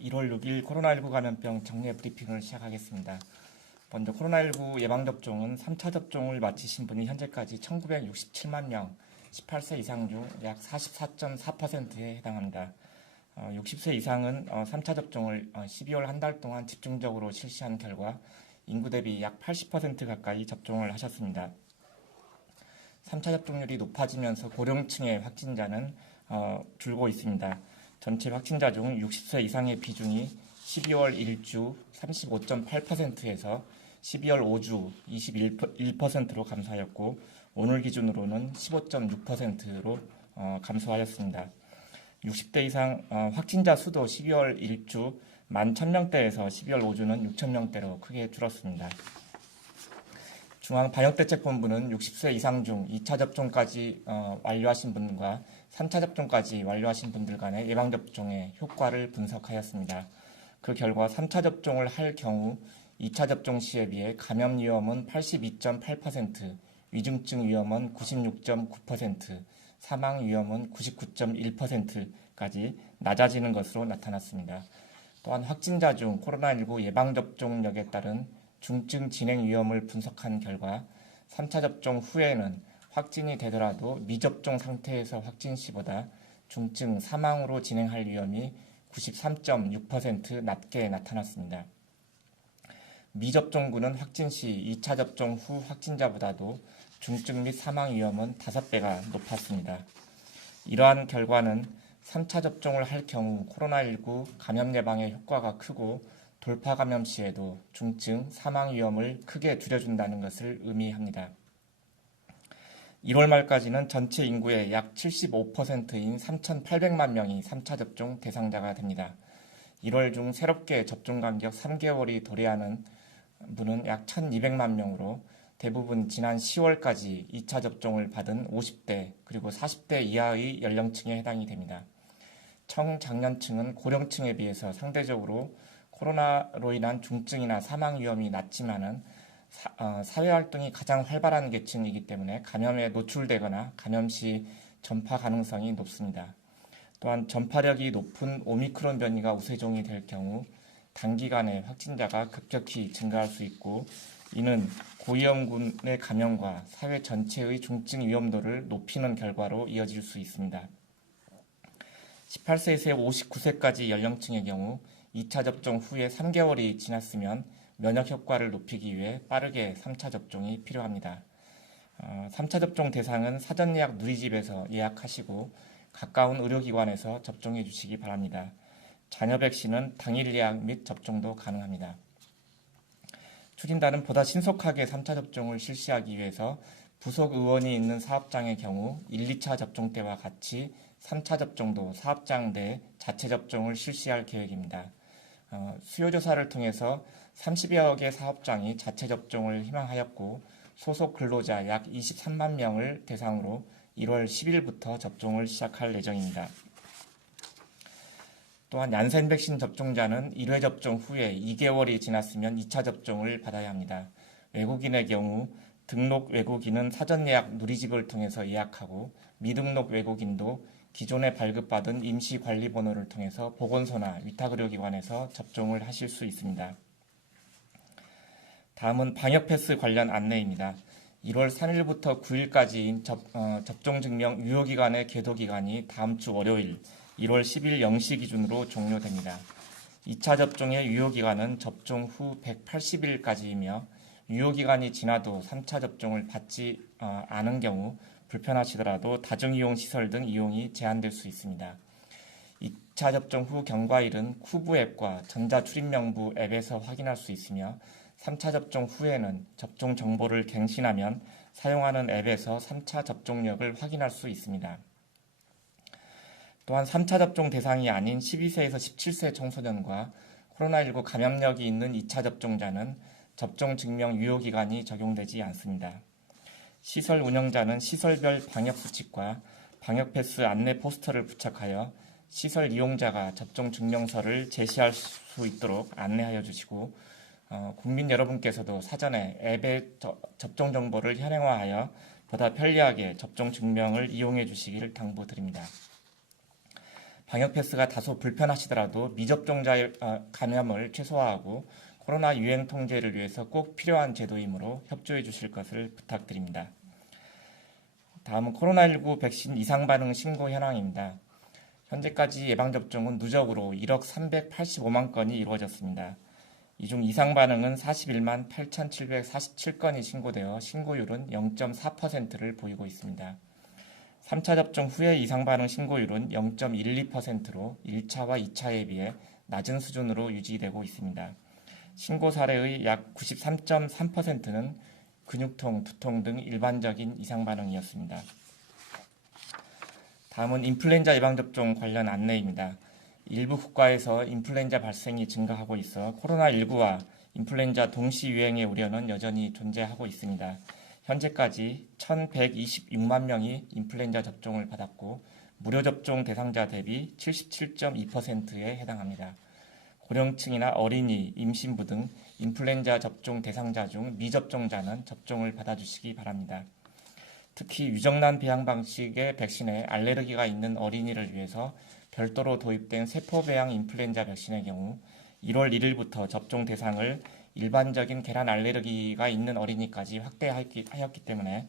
1월 6일 코로나19 감염병 정례 브리핑을 시작하겠습니다. 먼저 코로나19 예방접종은 3차 접종을 마치신 분이 현재까지 1967만 명, 18세 이상 중 약 44.4%에 해당합니다. 60세 이상은 3차 접종을 12월 한 달 동안 집중적으로 실시한 결과 인구 대비 약 80% 가까이 접종을 하셨습니다. 3차 접종률이 높아지면서 고령층의 확진자는 줄고 있습니다. 전체 확진자 중 60세 이상의 비중이 12월 1주 35.8%에서 12월 5주 21%로 감소하였고 오늘 기준으로는 15.6%로 감소하였습니다. 60대 이상 확진자 수도 12월 1주 11,000명대에서 12월 5주는 6,000명대로 크게 줄었습니다. 중앙방역대책본부는 60세 이상 중 2차 접종까지 완료하신 분과 3차 접종까지 완료하신 분들 간의 예방접종의 효과를 분석하였습니다. 그 결과 3차 접종을 할 경우 2차 접종 시에 비해 감염 위험은 82.8%, 위중증 위험은 96.9%, 사망 위험은 99.1%까지 낮아지는 것으로 나타났습니다. 또한 확진자 중 코로나19 예방접종력에 따른 중증 진행 위험을 분석한 결과 3차 접종 후에는 확진이 되더라도 미접종 상태에서 확진 시보다 중증 사망으로 진행할 위험이 93.6% 낮게 나타났습니다. 미접종군은 확진 시 2차 접종 후 확진자보다도 중증 및 사망 위험은 5배가 높았습니다. 이러한 결과는 3차 접종을 할 경우 코로나19 감염 예방에 효과가 크고 돌파 감염 시에도 중증, 사망 위험을 크게 줄여준다는 것을 의미합니다. 1월 말까지는 전체 인구의 약 75%인 3,800만 명이 3차 접종 대상자가 됩니다. 1월 중 새롭게 접종 간격 3개월이 도래하는 분은 약 1,200만 명으로 대부분 지난 10월까지 2차 접종을 받은 50대 그리고 40대 이하의 연령층에 해당이 됩니다. 청장년층은 고령층에 비해서 상대적으로 코로나로 인한 중증이나 사망 위험이 낮지만은 사회활동이 가장 활발한 계층이기 때문에 감염에 노출되거나 감염 시 전파 가능성이 높습니다. 또한 전파력이 높은 오미크론 변이가 우세종이 될 경우 단기간에 확진자가 급격히 증가할 수 있고 이는 고위험군의 감염과 사회 전체의 중증 위험도를 높이는 결과로 이어질 수 있습니다. 18세에서 59세까지 연령층의 경우 2차 접종 후에 3개월이 지났으면 면역 효과를 높이기 위해 빠르게 3차 접종이 필요합니다. 3차 접종 대상은 사전 예약 누리집에서 예약하시고 가까운 의료기관에서 접종해 주시기 바랍니다. 자녀 백신은 당일 예약 및 접종도 가능합니다. 추진단은 보다 신속하게 3차 접종을 실시하기 위해서 부속 의원이 있는 사업장의 경우 1, 2차 접종 때와 같이 3차 접종도 사업장 내 자체 접종을 실시할 계획입니다. 수요조사를 통해서 30여 개 사업장이 자체 접종을 희망하였고 소속 근로자 약 23만 명을 대상으로 1월 10일부터 접종을 시작할 예정입니다. 또한 얀센 백신 접종자는 1회 접종 후에 2개월이 지났으면 2차 접종을 받아야 합니다. 외국인의 경우 등록 외국인은 사전 예약 누리집을 통해서 예약하고 미등록 외국인도 기존에 발급받은 임시관리번호를 통해서 보건소나 위탁의료기관에서 접종을 하실 수 있습니다. 다음은 방역패스 관련 안내입니다. 1월 3일부터 9일까지인 접종증명 유효기간의 계도기간이 다음 주 월요일 1월 10일 0시 기준으로 종료됩니다. 2차 접종의 유효기간은 접종 후 180일까지이며 유효기간이 지나도 3차 접종을 받지 않은 경우 불편하시더라도 다중이용시설 등 이용이 제한될 수 있습니다. 2차 접종 후 경과일은 쿠브 앱과 전자출입명부 앱에서 확인할 수 있으며 3차 접종 후에는 접종 정보를 갱신하면 사용하는 앱에서 3차 접종력을 확인할 수 있습니다. 또한 3차 접종 대상이 아닌 12세에서 17세 청소년과 코로나19 감염력이 있는 2차 접종자는 접종 증명 유효기간이 적용되지 않습니다. 시설 운영자는 시설별 방역수칙과 방역패스 안내 포스터를 부착하여 시설 이용자가 접종 증명서를 제시할 수 있도록 안내하여 주시고 국민 여러분께서도 사전에 앱의 접종 정보를 현행화하여 보다 편리하게 접종 증명을 이용해 주시기를 당부드립니다. 방역 패스가 다소 불편하시더라도 미접종자의 감염을 최소화하고 코로나 유행 통제를 위해서 꼭 필요한 제도이므로 협조해 주실 것을 부탁드립니다. 다음은 코로나19 백신 이상 반응 신고 현황입니다. 현재까지 예방접종은 누적으로 1억 385만 건이 이루어졌습니다. 이 중 이상 반응은 41만 8,747건이 신고되어 신고율은 0.4%를 보이고 있습니다. 3차 접종 후의 이상 반응 신고율은 0.12%로 1차와 2차에 비해 낮은 수준으로 유지되고 있습니다. 신고 사례의 약 93.3%는 근육통, 두통 등 일반적인 이상 반응이었습니다. 다음은 인플루엔자 예방접종 관련 안내입니다. 일부 국가에서 인플루엔자 발생이 증가하고 있어 코로나19와 인플루엔자 동시 유행의 우려는 여전히 존재하고 있습니다. 현재까지 1,126만 명이 인플루엔자 접종을 받았고 무료 접종 대상자 대비 77.2%에 해당합니다. 고령층이나 어린이, 임신부 등 인플루엔자 접종 대상자 중 미접종자는 접종을 받아주시기 바랍니다. 특히 유정란 배양 방식의 백신에 알레르기가 있는 어린이를 위해서 별도로 도입된 세포배양 인플루엔자 백신의 경우 1월 1일부터 접종 대상을 일반적인 계란 알레르기가 있는 어린이까지 확대하였기 때문에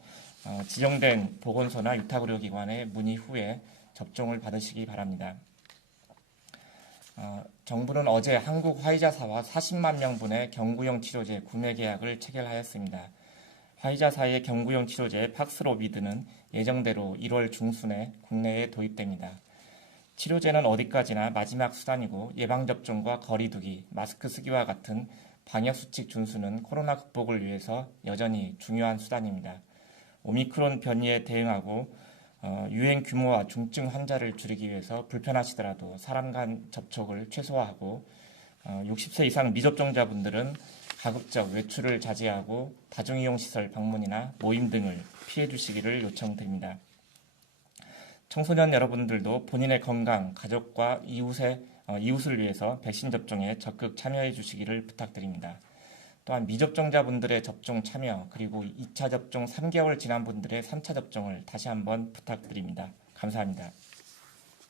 지정된 보건소나 유탁의료기관에 문의 후에 접종을 받으시기 바랍니다. 정부는 어제 한국 화이자사와 40만 명분의 경구용 치료제 구매 계약을 체결하였습니다. 화이자사의 경구용 치료제 팍스로비드는 예정대로 1월 중순에 국내에 도입됩니다. 치료제는 어디까지나 마지막 수단이고 예방접종과 거리두기, 마스크 쓰기와 같은 방역수칙 준수는 코로나 극복을 위해서 여전히 중요한 수단입니다. 오미크론 변이에 대응하고 유행 규모와 중증 환자를 줄이기 위해서 불편하시더라도 사람 간 접촉을 최소화하고 60세 이상 미접종자분들은 가급적 외출을 자제하고 다중이용시설 방문이나 모임 등을 피해 주시기를 요청드립니다. 청소년 여러분들도 본인의 건강, 가족과 이웃을 위해서 백신 접종에 적극 참여해 주시기를 부탁드립니다. 또한 미접종자분들의 접종 참여 그리고 2차 접종 3개월 지난 분들의 3차 접종을 다시 한번 부탁드립니다. 감사합니다.